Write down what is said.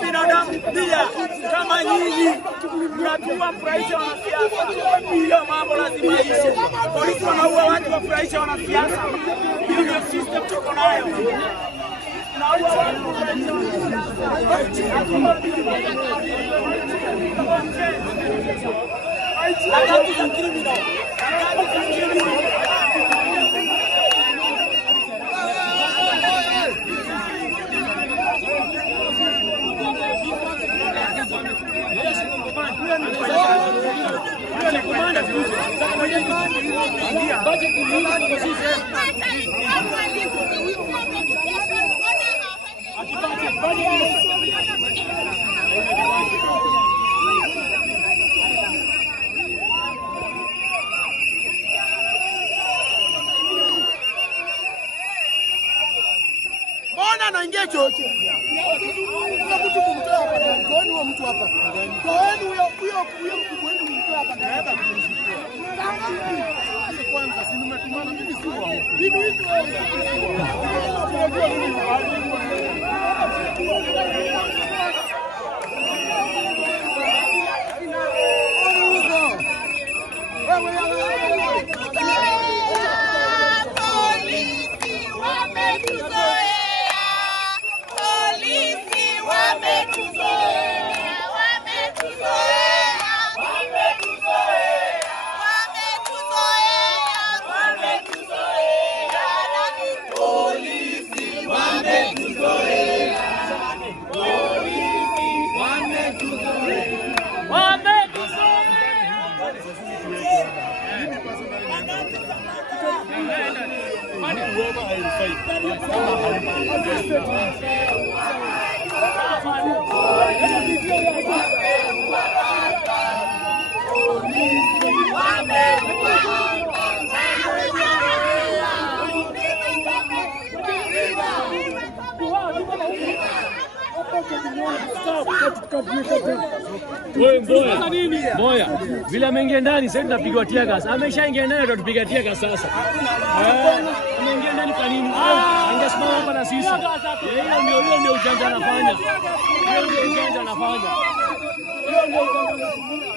Binadamu pia kama nyinyi mnajua furahisha wanasiasa, hiyo mambo lazima ishe. Polisi wanaua watu wafurahisha wanasiasa, hiyo ndio system tuko nayo. Mbona anaingia chochote? Kuna mtu kumtoa hapa ndani. Toeni huyo mtu hapa. Toeni huyo mtu wenu kumtoa hapa ndani. Naenda kumshukuru. Kwanza si nimetumana mimi si wao. Hivi wewe. Unajua mimi Boya, vile ameingia ndani sasa tunapigwa tear gas. Ameshaingia ndani tutatupiga tear gas sasa. Ameingia ndani kwa nini? Angesimama hapa na sisi. Hiyo ndio ujanja anafanya. Hiyo ndio ujanja anafanya. Hiyo ndio ujanja anafanya.